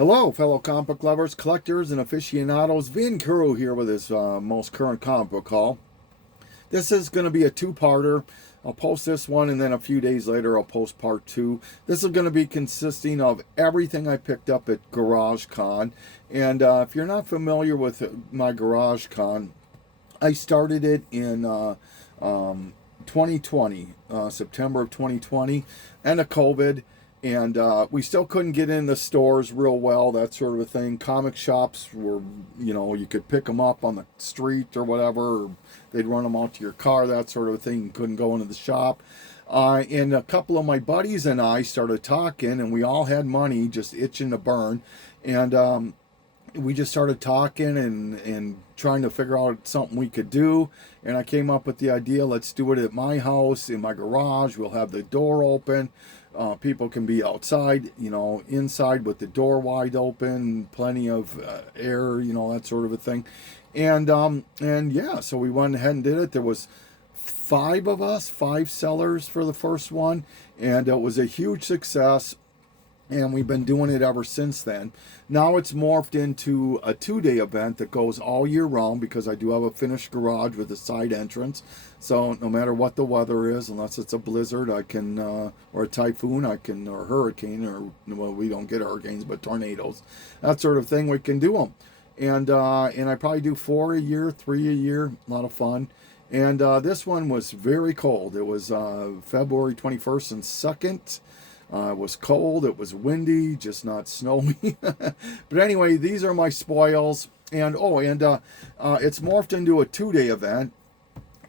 Hello, fellow comic book lovers, collectors, and aficionados. Vin Kuru here with his most current comic book haul. This is going to be a two-parter. I'll post this one, and then a few days later I'll post part two. This is going to be consisting of everything I picked up at Garage Con. And if you're not familiar with my Garage Con, I started it in 2020, September of 2020, and of COVID. And we still couldn't get in the stores real well, that sort of a thing. Comic shops were, you could pick them up on the street or whatever, or they'd run them out to your car, that sort of a thing. You couldn't go into the shop. And a couple of my buddies and I started talking, and we all had money just itching to burn. And we just started talking and trying to figure out something we could do. And I came up with the idea, let's do it at my house, in my garage. We'll have the door open. People can be outside, inside with the door wide open, plenty of air, that sort of a thing. And yeah, so we went ahead and did it. There was 5 of us, 5 sellers for the first one, and it was a huge success. And we've been doing it ever since then. Now it's morphed into a 2-day event that goes all year round, because I do have a finished garage with a side entrance. So no matter what the weather is, unless it's a blizzard, I can, or a typhoon, I can, or hurricane, or, well, we don't get hurricanes, but tornadoes, that sort of thing, we can do them. And I probably do 4 a year, 3 a year, a lot of fun. And this one was very cold. It was February 21st and 2nd. It was cold, it was windy, just not snowy. But anyway, these are my spoils. And it's morphed into a 2-day event.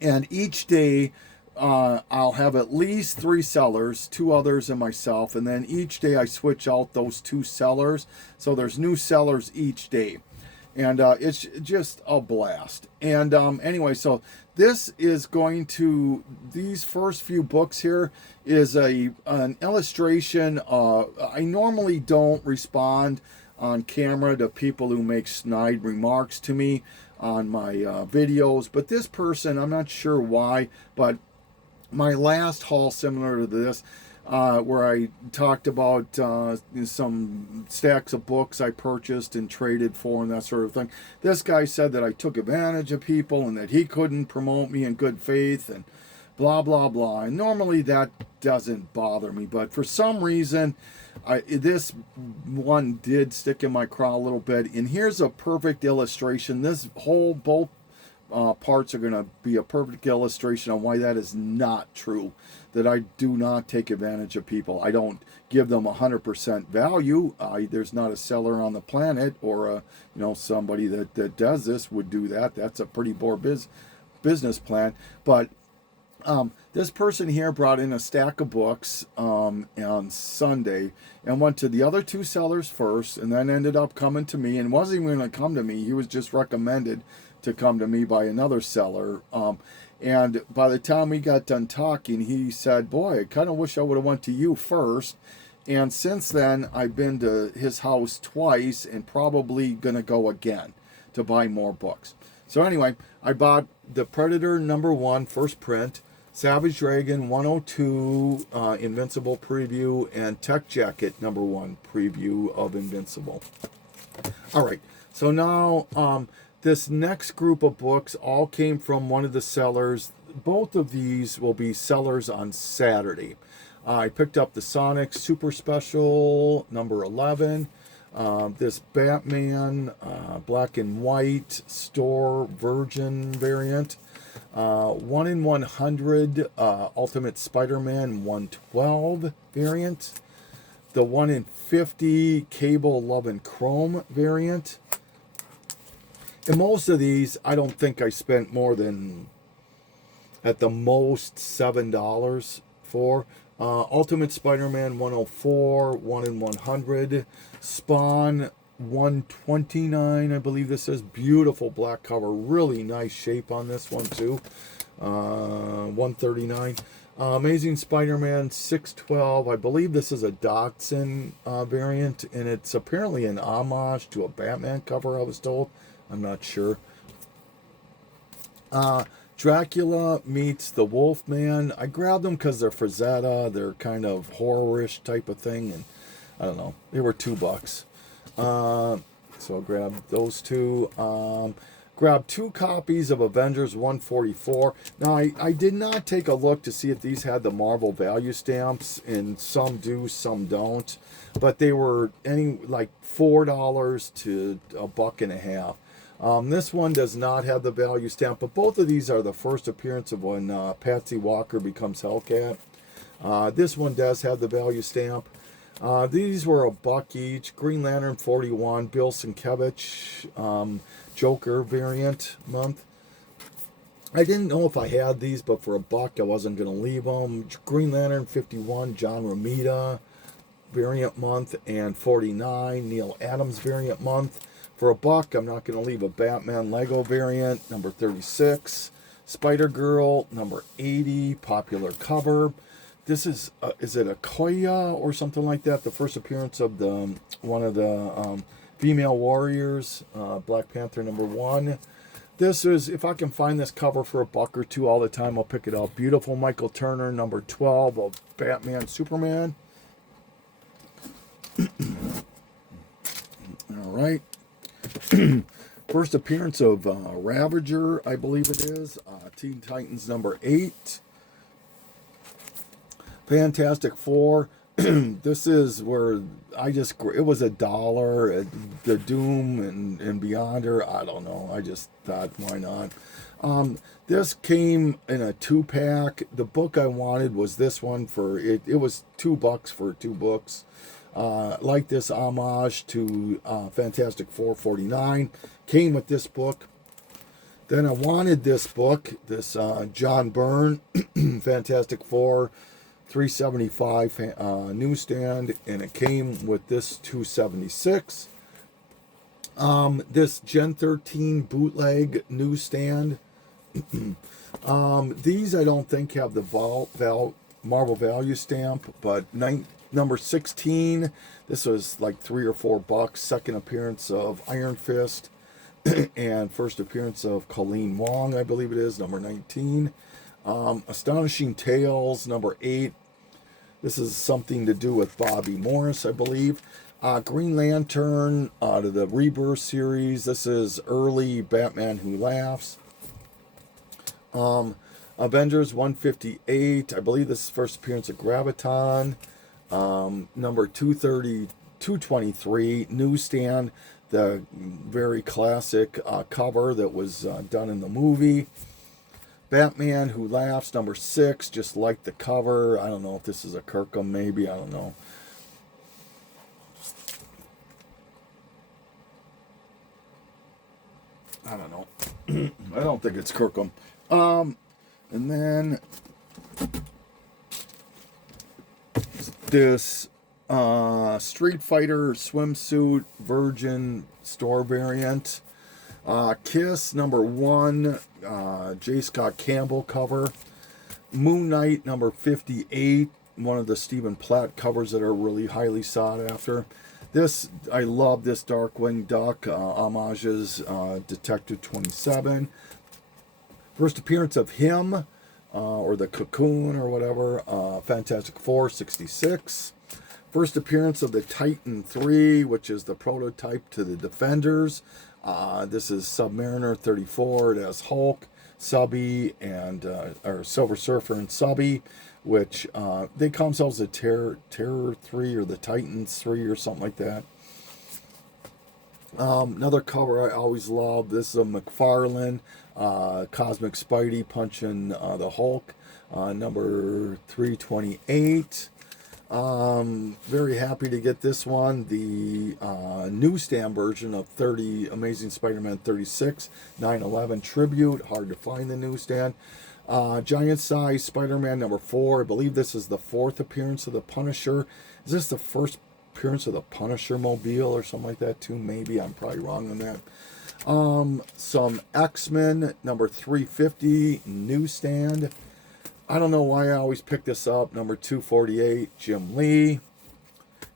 And each day I'll have at least 3 sellers, 2 others and myself. And then each day I switch out those 2 sellers. So there's new sellers each day. And it's just a blast. And anyway, so this is going to, these first few books here is an illustration. I normally don't respond on camera to people who make snide remarks to me on my videos. But this person, I'm not sure why, but my last haul similar to this, where I talked about some stacks of books I purchased and traded for and that sort of thing. This guy said that I took advantage of people and that he couldn't promote me in good faith and blah, blah, blah. And normally that doesn't bother me, but for some reason, this one did stick in my craw a little bit. And here's a perfect illustration. This whole, both parts are going to be a perfect illustration on why that is not true, that I do not take advantage of people. I don't give them 100% value. There's not a seller on the planet or somebody that does this would do that. That's a pretty poor business plan. But this person here brought in a stack of books on Sunday and went to the other 2 sellers first, and then ended up coming to me, and wasn't even going to come to me. He was just recommended to come to me by another seller. And by the time we got done talking, he said, boy, I kind of wish I would have went to you first. And since then, I've been to his house twice and probably going to go again to buy more books. So anyway, I bought the Predator #1 first print, Savage Dragon 102 Invincible preview, and Tech Jacket #1 preview of Invincible. All right, so now this next group of books all came from one of the sellers. Both of these will be sellers on Saturday. I picked up the Sonic Super Special #11. This Batman black and white store Virgin variant. 1 in 100 Ultimate Spider-Man 112 variant. The 1 in 50 Cable Love and Chrome variant. And most of these, I don't think I spent more than, at the most, $7 for. Ultimate Spider-Man 104, 1 in 100. Spawn 129, I believe this is. Beautiful black cover. Really nice shape on this one, too. 139. Amazing Spider-Man 612. I believe this is a Dotson variant, and it's apparently an homage to a Batman cover, I was told. I'm not sure. Dracula meets the Wolfman. I grabbed them because they're Frazetta. They're kind of horror-ish type of thing. And I don't know. They were $2. So grab those two. Grab 2 copies of Avengers 144. Now, I did not take a look to see if these had the Marvel value stamps, and some do, some don't. But they were like $4 to $1.50. This one does not have the value stamp, but both of these are the first appearance of when Patsy Walker becomes Hellcat. This one does have the value stamp. These were $1 each. Green Lantern 41, Bill Sienkiewicz, Joker variant month. I didn't know if I had these, but for $1 I wasn't going to leave them. Green Lantern 51, John Romita variant month, and 49, Neil Adams variant month. For $1 I'm not going to leave a Batman Lego variant, number 36. Spider-Girl, number 80, popular cover. This is it Okoye or something like that? The first appearance of one of the female warriors, Black Panther number 1. This is, if I can find this cover for $1 or $2 all the time, I'll pick it up. Beautiful Michael Turner, number 12 of Batman Superman. All right. First appearance of Ravager, I believe it is. Teen Titans number 8. Fantastic Four. This is where it was $1. The Doom and Beyonder, I don't know. I just thought, why not? This came in a 2-pack. The book I wanted was this one for it. It was $2 for 2 books. Like this homage to Fantastic Four 49. Came with this book. Then I wanted this book, this John Byrne, Fantastic Four 375 newsstand, and it came with this 276. This Gen 13 bootleg newsstand. These I don't think have the Marvel value stamp, but number 16, this was like $3 or $4. Second appearance of Iron Fist, and first appearance of Colleen Wong, I believe it is, number 19. Astonishing Tales, number 8. This is something to do with Bobby Morris, I believe. Green Lantern out of the Rebirth series. This is early Batman Who Laughs. Avengers 158. I believe this is first appearance of Graviton. Number 223. Newsstand. The very classic cover that was done in the movie. Batman Who Laughs, number 6, just like the cover. I don't know if this is a Kirkham, maybe. I don't know. I don't know. I don't think it's Kirkham. And then this Street Fighter swimsuit Virgin store variant. Kiss, number 1, J. Scott Campbell cover. Moon Knight, number 58, one of the Stephen Platt covers that are really highly sought after. I love this Darkwing Duck, homages, Detective 27. First appearance of him, or the Cocoon, or whatever, Fantastic Four, 66. First appearance of the Titan 3, which is the prototype to the Defenders. This is Submariner 34. It has Hulk, Subby, and or Silver Surfer and Subby, which they call themselves the Terror 3 or the Titans 3 or something like that. Another cover I always love. This is a McFarlane Cosmic Spidey punching the Hulk, number 328. Very happy to get this one, the newsstand version of Amazing Spider-Man 36, 9/11 tribute. Hard to find the newsstand. Giant size Spider-Man number 4. I believe this is the 4th appearance of the Punisher. Is this the first appearance of the Punisher mobile or something like that too? Maybe. I'm probably wrong on that. Some X-Men number 350 newsstand. I don't know why I always pick this up. Number 248, Jim Lee.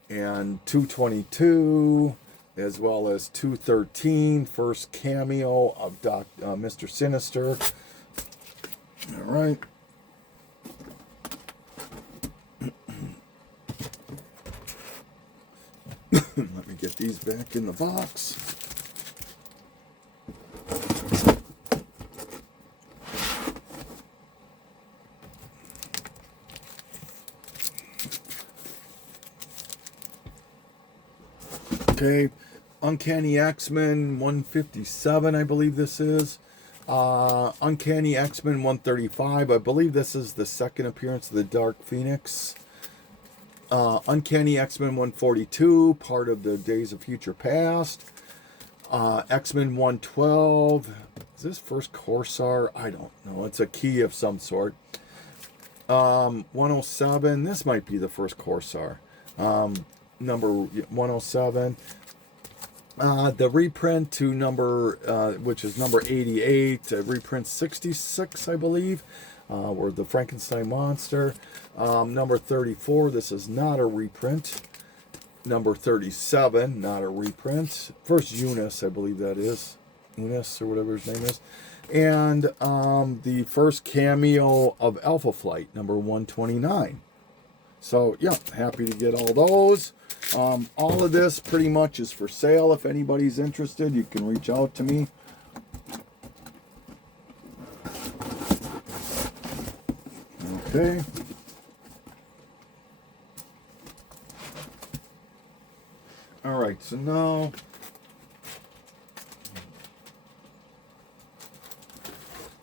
And 222, as well as 213, first cameo of Mr. Sinister. All right. Let me get these back in the box. Okay, Uncanny X-Men 157, I believe this is. Uncanny X-Men 135, I believe this is the second appearance of the Dark Phoenix. Uncanny X-Men 142, part of the Days of Future Past. X-Men 112, is this first Corsair? I don't know, it's a key of some sort. 107, this might be the first Corsair. Number 107. The reprint to number, which is number 88, reprint 66, I believe, or the Frankenstein Monster. Number 34, this is not a reprint. Number 37, not a reprint. First Eunice, I believe that is. Eunice, or whatever his name is. And the first cameo of Alpha Flight, number 129. So, yeah, happy to get all those. All of this pretty much is for sale. If anybody's interested, you can reach out to me. Okay. All right, so now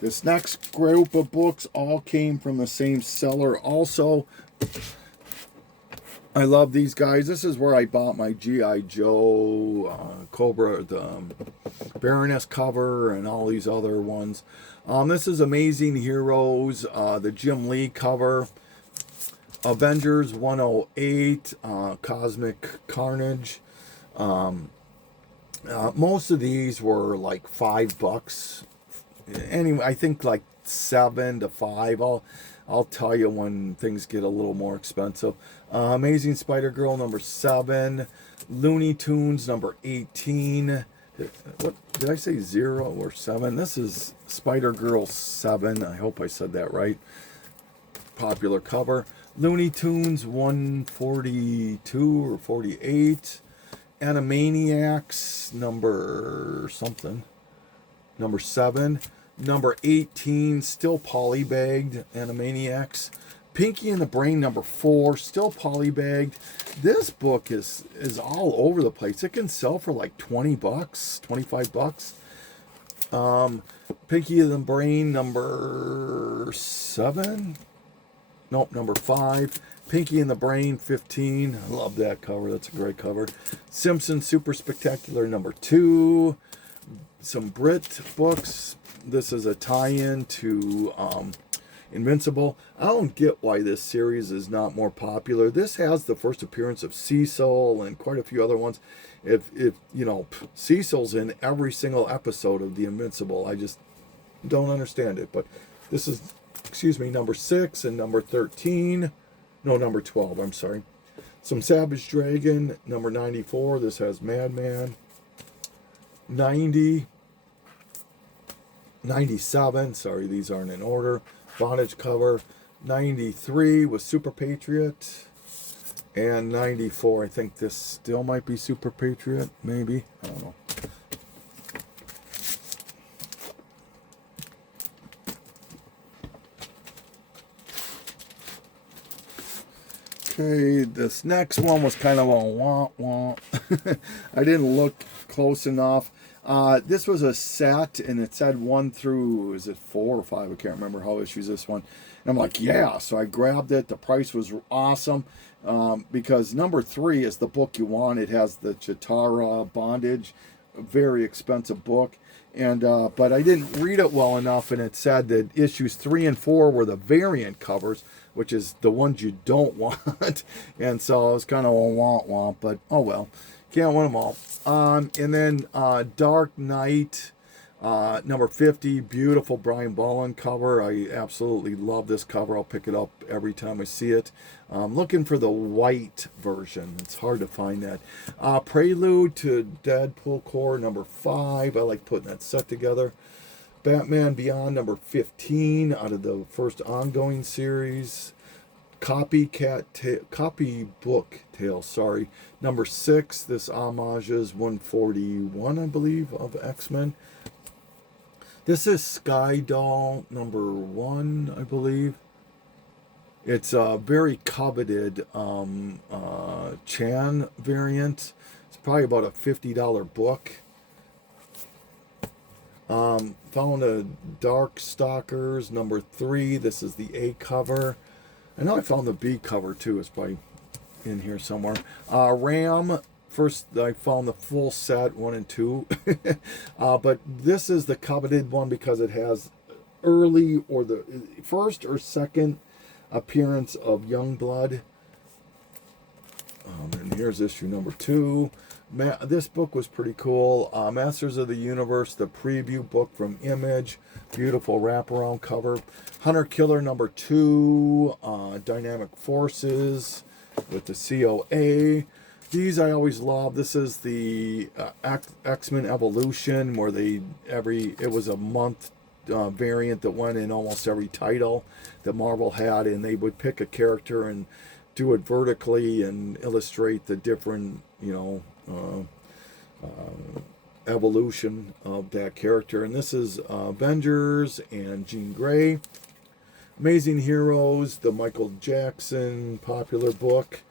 this next group of books all came from the same seller also. I love these guys. This is where I bought my G.I. Joe, Cobra, the Baroness cover, and all these other ones. This is Amazing Heroes, the Jim Lee cover. Avengers 108, Cosmic Carnage. Most of these were like $5. Anyway, I think like $7 to $5. I'll tell you when things get a little more expensive. Amazing Spider-Girl number 7. Looney Tunes number 18. What did I say, 0 or 7? This is Spider-Girl 7. I hope I said that right. Popular cover. Looney Tunes 142 or 48. Animaniacs number something. Number 7. Number 18, still polybagged, Animaniacs. Pinky and the Brain, number 4, still polybagged. This book is all over the place. It can sell for like $20, $25. Pinky and the Brain, number 7. Nope, number 5. Pinky and the Brain, 15. I love that cover. That's a great cover. Simpsons Super Spectacular, number 2. Some Brit books. This is a tie-in to Invincible. I don't get why this series is not more popular. This has the first appearance of Cecil and quite a few other ones. If you know, Cecil's in every single episode of The Invincible. I just don't understand it. But this is, number 6 and number 13. No, number 12, I'm sorry. Some Savage Dragon, number 94. This has Madman. 90. 97, sorry, these aren't in order. Bondage cover. 93 was Super Patriot. And 94, I think this still might be Super Patriot, maybe. I don't know. Okay, this next one was kind of a wah-wah. I didn't look close enough. This was a set, and it said 1 through, is it 4 or 5? I can't remember how issues this one. And I'm like, yeah. So I grabbed it. The price was awesome because number 3 is the book you want. It has the Chitara bondage, a very expensive book. And but I didn't read it well enough, and it said that issues 3 and 4 were the variant covers, which is the ones you don't want. And so it was kind of a womp, but oh well. Can't win them all. And then Dark Knight, number 50, beautiful Brian Bolland cover. I absolutely love this cover. I'll pick it up every time I see it. I'm looking for the white version. It's hard to find that. Prelude to Deadpool Core, number 5. I like putting that set together. Batman Beyond, number 15, out of the first ongoing series. Copybook Tale, sorry. Number 6, this homages 141, I believe, of X-Men. This is Sky Doll number 1, I believe. It's a very coveted Chan variant. It's probably about a $50 book. Found a Dark Stalkers number 3. This is the A cover. I know I found the B cover too. It's probably in here somewhere. Ram. First, I found the full set 1 and 2. But this is the coveted one because it has early or the first or second appearance of Youngblood. And here's issue number 2. This book was pretty cool. Masters of the Universe, the preview book from Image. Beautiful wraparound cover. Hunter Killer number 2. Dynamic Forces with the COA. These I always love. This is the X-Men Evolution, where it was a month variant that went in almost every title that Marvel had, and they would pick a character and do it vertically and illustrate the different, evolution of that character. And this is Avengers and Jean Grey. Amazing Heroes, the Michael Jackson popular book.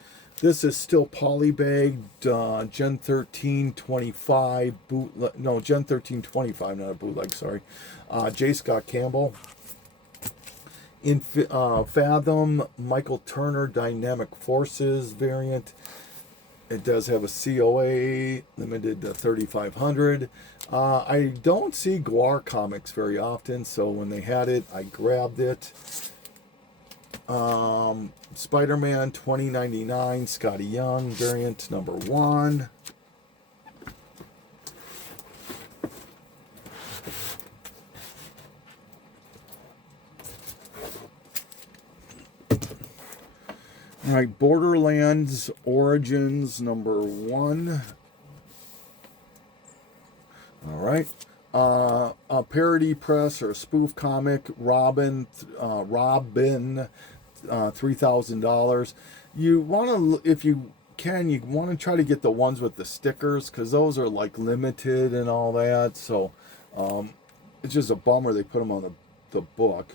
This is still polybagged, Gen 1325 bootleg. No, Gen 1325, not a bootleg. Sorry, J. Scott Campbell. In Fathom, Michael Turner Dynamic Forces variant. It does have a COA limited to 3,500. I don't see Guar comics very often, so when they had it, I grabbed it. Spider-Man 2099 Scotty Young variant number 1. All right, Borderlands Origins number 1. All right. A parody press or a spoof comic, Robin, $3,000. You want to, if you can, you want to try to get the ones with the stickers, because those are like limited and all that. So it's just a bummer they put them on the book.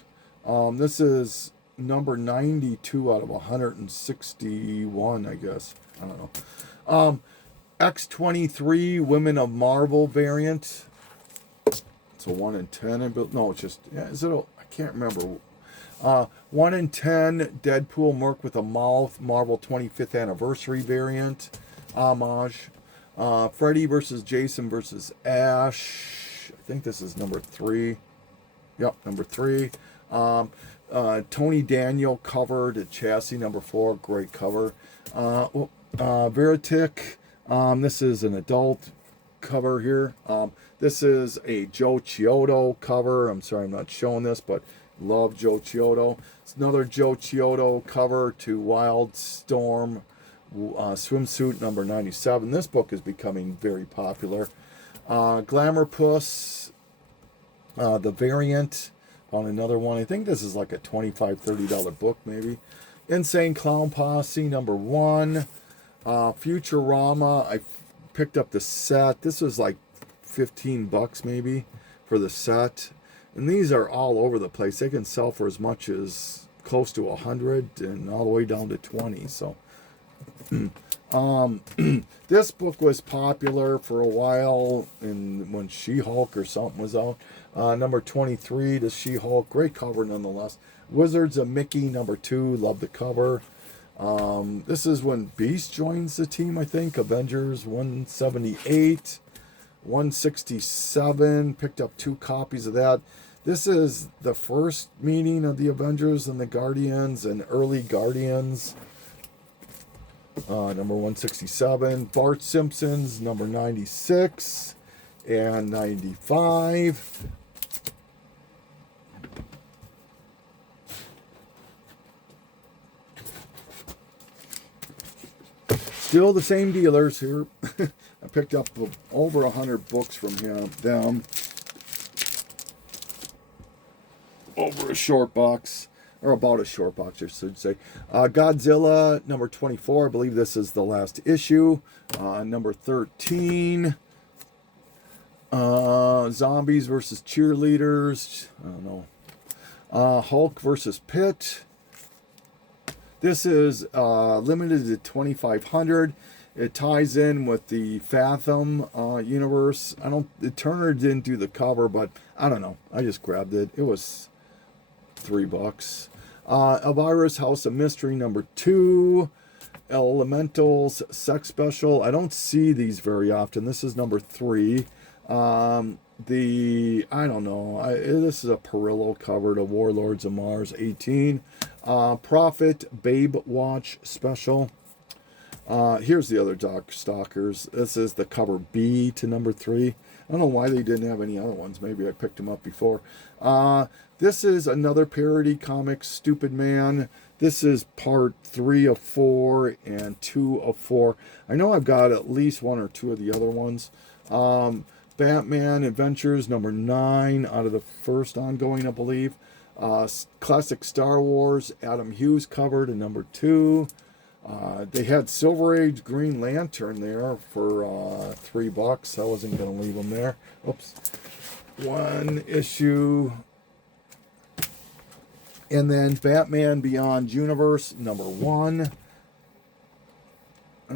This is number 92 out of 161, I guess. I don't know. X23 Women of Marvel variant. It's a 1 in 10. No, it's just, yeah, is it I can't remember. 1 in 10 Deadpool Merc with a Mouth Marvel 25th anniversary variant. Homage. Freddy versus Jason versus Ash. I think this is number 3. Yep, number 3. Tony Daniel covered at chassis number 4. Great cover. Veritic. This is an adult cover here. This is a Joe Chiodo cover. I'm sorry I'm not showing this, but love Joe Chiodo. It's another Joe Chiodo cover to Wildstorm swimsuit number 97. This book is becoming very popular. Glamour Puss, the variant. On another one. I think this is like a $25, $30 book maybe. Insane Clown Posse number 1. Futurama. I picked up the set. This was like $15 maybe for the set. And these are all over the place. They can sell for as much as close to 100 and all the way down to 20. So this book was popular for a while when She-Hulk or something was out. Number 23 to She-Hulk. Great cover nonetheless. Wizards of Mickey number 2. Love the cover. This is when Beast joins the team, I think. Avengers 178. 167. Picked up 2 copies of that. This is the first meeting of the Avengers and the Guardians and early Guardians. Number 167. Bart Simpson's number 96 and 95. Still the same dealers here. I picked up over 100 books from them over a short box. or about a short box, I should say. Godzilla number 24. I believe this is the last issue. Number 13. Zombies versus cheerleaders. I don't know. Hulk versus Pitt. This is limited to 2,500. It ties in with the Fathom universe. Turner didn't do the cover, but I don't know. I just grabbed it. It was $3. Elvira's House of Mystery number 2. Elementals Sex Special. I don't see these very often. This is number 3. I don't know. This is a Perillo cover to Warlords of Mars 18. Prophet Babe Watch Special. Here's the other Doc Stalkers. This is the cover B to number 3. I don't know why they didn't have any other ones. Maybe I picked them up before. This is another parody comic, Stupid Man. This is part 3 of 4 and 2 of 4. I know I've got at least 1 or 2 of the other ones. Batman Adventures number 9 out of the first ongoing, I believe. Classic Star Wars, Adam Hughes cover to number 2. They had Silver Age Green Lantern there for $3. I wasn't going to leave them there. Oops. 1 issue. And then Batman Beyond Universe number 1. I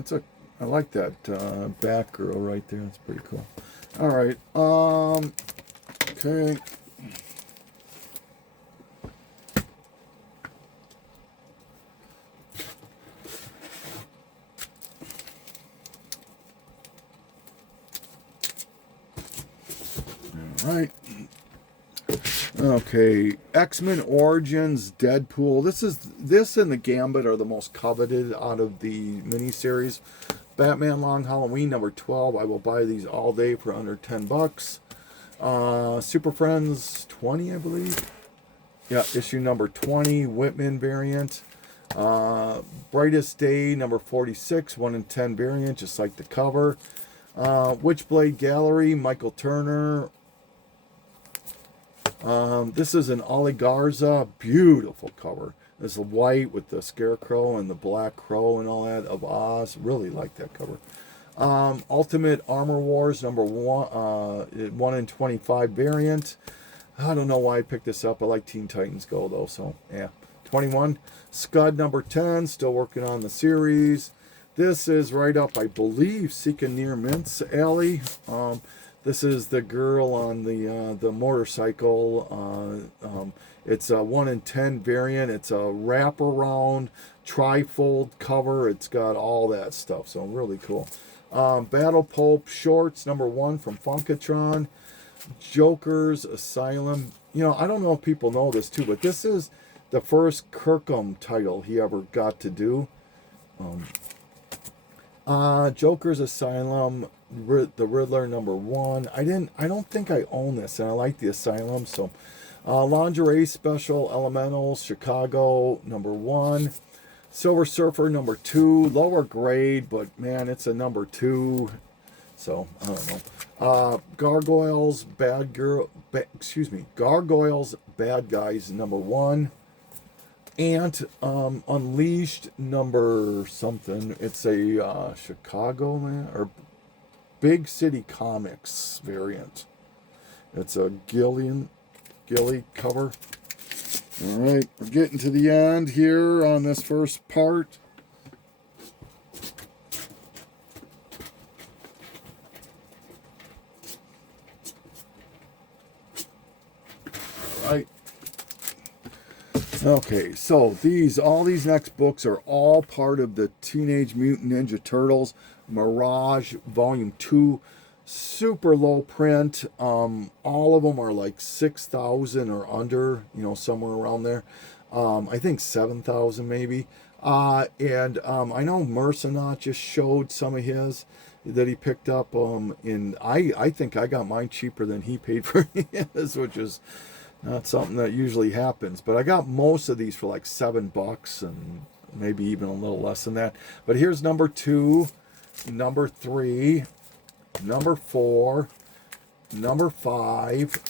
like that Batgirl right there. That's pretty cool. All right. Okay. All right. Okay, X-Men Origins Deadpool. This and the Gambit are the most coveted out of the miniseries. Batman Long Halloween number 12. I will buy these all day for under $10. Super Friends 20, I believe. Yeah, issue number 20, Whitman variant. Brightest Day number 46, 1 in 10 variant, just like the cover. Witchblade Gallery, Michael Turner. This is an Ollie Garza, beautiful cover. This is white with the Scarecrow and the Black Crow and all that of Oz. Really like that cover. Ultimate Armor Wars number 1, 1 in 25 variant. I don't know why I picked this up. I like Teen Titans Go though, so yeah. 21. Scud number 10, still working on the series. This is right up, I believe, Seeking Near Mint's alley. This is the girl on the motorcycle. It's a 1 in 10 variant. It's a wraparound trifold cover. It's got all that stuff, so really cool. Battle Pulp Shorts number 1 from Funkatron. Joker's Asylum. You know, I don't know if people know this too, but this is the first Kirkham title he ever got to do. Joker's Asylum, the Riddler number 1. I don't think I own this, and I like the Asylum. So, Lingerie Special Elementals Chicago number 1. Silver Surfer number 2, lower grade, but man, it's a number 2. So I don't know. Gargoyles Gargoyles Bad Guys number 1. Ant Unleashed number something. It's a Chicago man or Big City Comics variant. It's a Gilly cover. All right, we're getting to the end here on this first part. All right. Okay, so all these next books are all part of the Teenage Mutant Ninja Turtles Mirage Volume 2. Super low print. All of them are like 6,000 or under, somewhere around there. I think 7,000 maybe. I know Mercenot just showed some of his that he picked up. I think I got mine cheaper than he paid for his, which is not something that usually happens. But I got most of these for like $7 and maybe even a little less than that. But here's number 2, number 3, number 4, number 5,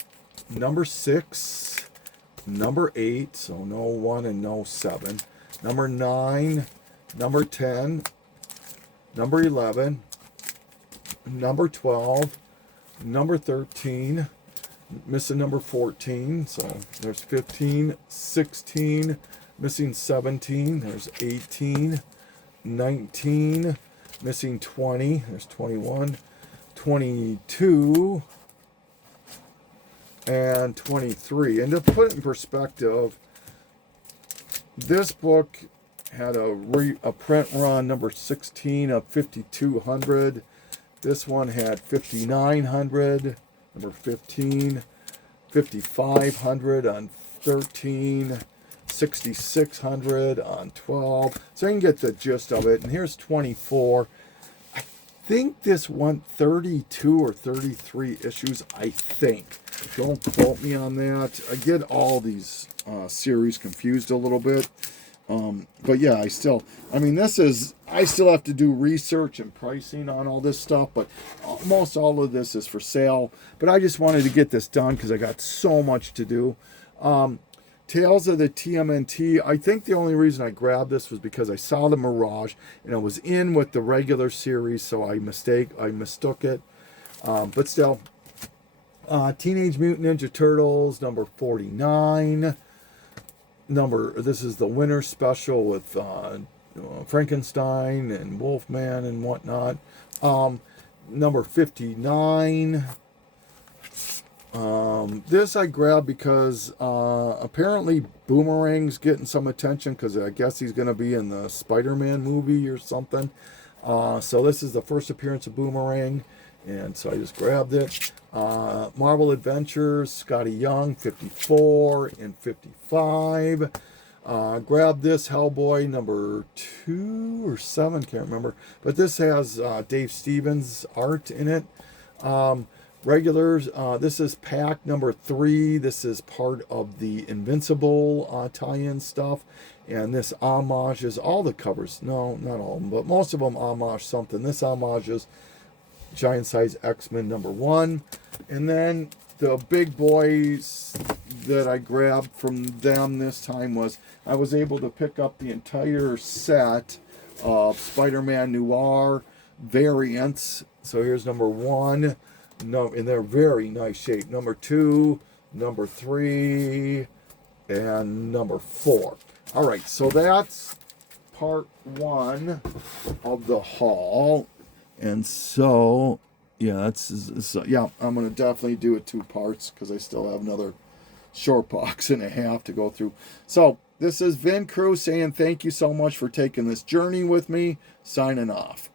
number 6, number 8, so no 1 and no 7, number 9, number 10, number 11, number 12, number 13, missing number 14, so there's 15, 16, missing 17, there's 18, 19, missing 20, there's 21, 22, and 23. And to put it in perspective, this book had a print run number 16 of 5,200. This one had 5,900, number 15, 5,500 on 13, 6,600 on 12. So you can get the gist of it. And here's 24. I think this went 32 or 33 issues, I think. Don't quote me on that. I get all these series confused a little bit. But yeah, I still have to do research and pricing on all this stuff, but almost all of this is for sale. But I just wanted to get this done because I got so much to do. Tales of the TMNT. I think the only reason I grabbed this was because I saw the Mirage and it was in with the regular series, so I mistook it. But still, Teenage Mutant Ninja Turtles number 49. This is the winter special with Frankenstein and Wolfman and whatnot. Number 59. This I grabbed because apparently Boomerang's getting some attention because I guess he's going to be in the Spider-Man movie or something. So this is the first appearance of Boomerang, and so I just grabbed it. Marvel Adventures, Scotty Young, 54 and 55. Grab this Hellboy number 2 or 7, can't remember. But this has Dave Stevens art in it. Regulars, this is pack number 3. This is part of the Invincible tie-in stuff. And this homages all the covers. No, not all of them, but most of them homage something. This homages Giant Size X-Men number 1. And then the big boys that I grabbed from them this time was I was able to pick up the entire set of Spider-Man Noir variants. So here's number 1. No, and they're very nice shape. Number 2, number 3, and number 4. All right, so that's part 1 of the haul. And so, yeah, I'm going to definitely do it 2 parts because I still have another short box and a half to go through. So this is Vin Crew saying thank you so much for taking this journey with me. Signing off.